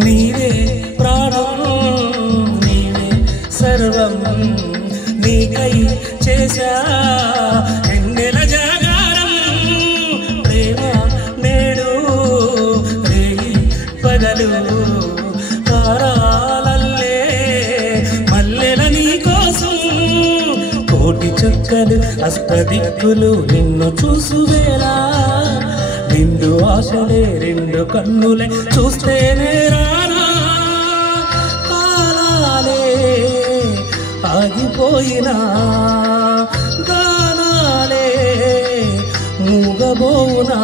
నీవే ప్రాణం నీవే సర్వం నీకై చేశా ఎన్నెల జాగారం ప్రేమ నేడు రేయి పగలు తారాలల్లే మల్లెల నీ కోసం కోటి చుక్కలు అష్టదిక్కులు నిన్ను చూసువేలా నిండు ఆశలే రెండు కన్నులే చూస్తేనే రానా కాలాలే ఆగిపోయినా గానాలే మూగబోవునా